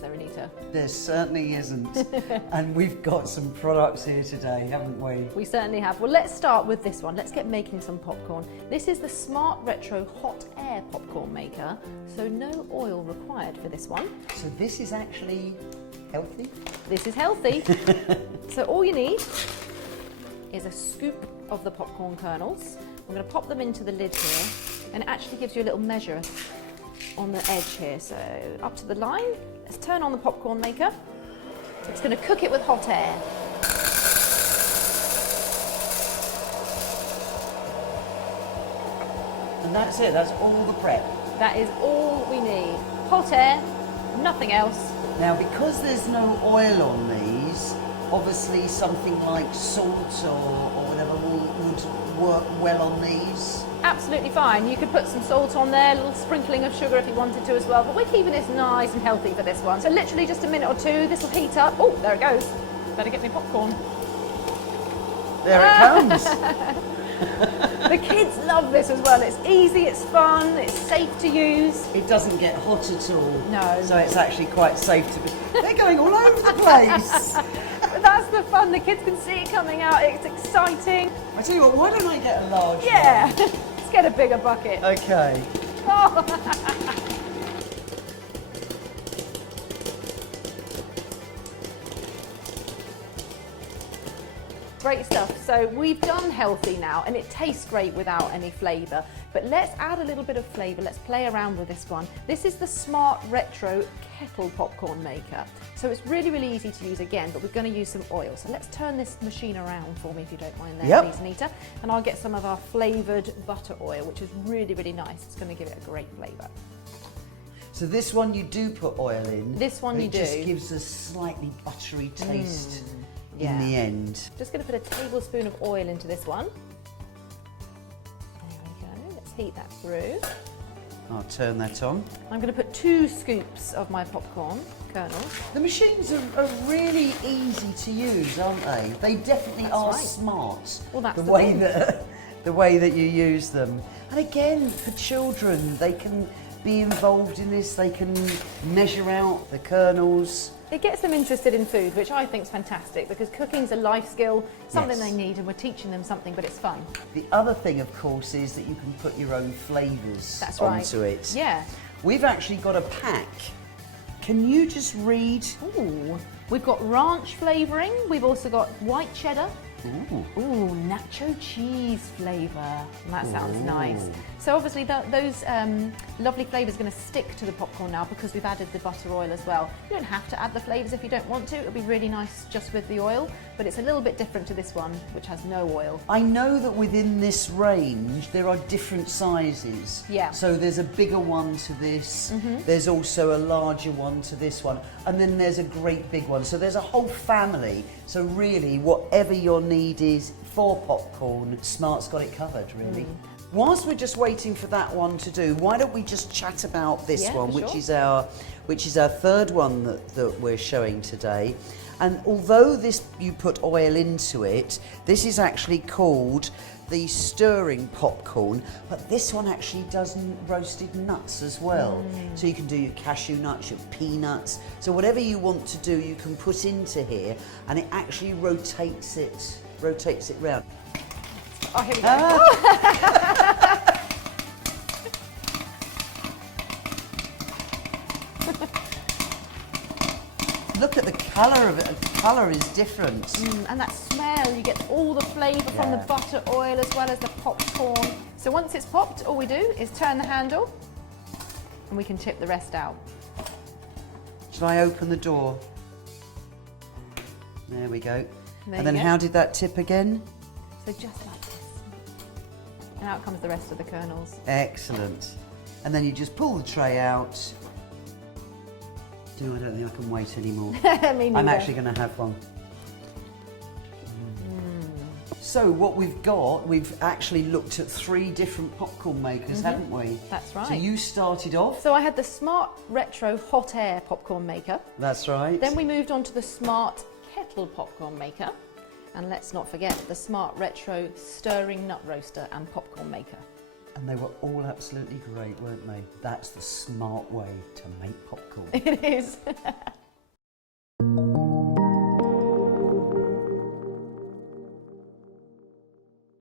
is there, Anita? There certainly isn't. And we've got some products here today, haven't we? We certainly have. Well, let's start with this one. Let's get making some popcorn. This is the Smart Retro Hot Air Popcorn Maker, so no oil required for this one. So this is actually healthy? This is healthy. So all you need is a scoop of the popcorn kernels. I'm going to pop them into the lid here, and it actually gives you a little measure on the edge here. So up to the line. Let's turn on the popcorn maker. It's going to cook it with hot air. And that's it, that's all the prep. That is all we need. Hot air, nothing else. Now, because there's no oil on these, obviously something like salt or whatever would work well on these. Absolutely fine. You could put some salt on there, a little sprinkling of sugar if you wanted to as well, but we're keeping this nice and healthy for this one. So literally just a minute or two, this will heat up. Oh, there it goes. Better get me popcorn. There it comes. The kids love this as well. It's easy, it's fun, it's safe to use. It doesn't get hot at all. No. So it's actually quite safe to be. They're going all over the place. But that's the fun. The kids can see it coming out. It's exciting. I tell you what, why don't I get a large Yeah. Let's get a bigger bucket. Okay. Oh. Great stuff. So we've done healthy now, and it tastes great without any flavour. But let's add a little bit of flavour. Let's play around with this one. This is the Smart Retro Kettle Popcorn Maker. So it's really, really easy to use again, but we're going to use some oil. So let's turn this machine around for me, if you don't mind there, please, Anita. And I'll get some of our flavoured butter oil, which is really, really nice. It's going to give it a great flavour. So this one you do put oil in. This one you do. It just gives a slightly buttery taste. Yeah. In the end. Just going to put a tablespoon of oil into this one. There we go. Let's heat that through. I'll turn that on. I'm going to put 2 scoops of my popcorn kernels. The machines are really easy to use, aren't they? They definitely are smart. Well, that's the way that you use them. And again, for children, they can be involved in this. They can measure out the kernels. It gets them interested in food, which I think is fantastic, because cooking's a life skill, something they need, and we're teaching them something, but it's fun. The other thing, of course, is that you can put your own flavours onto it. Yeah. We've actually got a pack. Can you just read? Ooh, we've got ranch flavouring. We've also got white cheddar. Ooh, nacho cheese flavour. That sounds nice. So obviously those lovely flavours are going to stick to the popcorn now, because we've added the butter oil as well. You don't have to add the flavours if you don't want to. It'll be really nice just with the oil, but it's a little bit different to this one, which has no oil. I know that within this range there are different sizes. Yeah. So there's a bigger one to this, there's also a larger one to this one, and then there's a great big one. So there's a whole family. So really, whatever your need is for popcorn, Smart's got it covered, really. Whilst we're just waiting for that one to do, why don't we just chat about this one, which is our third one that we're showing today. And although you put oil into it, this is actually called the stirring popcorn, but this one actually does roasted nuts as well. So you can do your cashew nuts, your peanuts. So whatever you want to do, you can put into here, and it actually rotates it round. Oh, here we go. Look at the colour of it. The colour is different. And that smell, you get all the flavour from the butter oil as well as the popcorn. So once it's popped, all we do is turn the handle and we can tip the rest out. Shall I open the door? There we go. And then how did that tip again? So just like this. And out comes the rest of the kernels. Excellent. And then you just pull the tray out. I don't think I can wait anymore. Me neither. I'm actually going to have one. So what we've actually looked at 3 different popcorn makers, haven't we? That's right. So you started off. So I had the Smart Retro Hot Air Popcorn Maker. That's right. Then we moved on to the Smart Kettle Popcorn Maker. And let's not forget the Smart Retro Stirring Nut Roaster and Popcorn Maker. And they were all absolutely great, weren't they? That's the smart way to make popcorn. It is.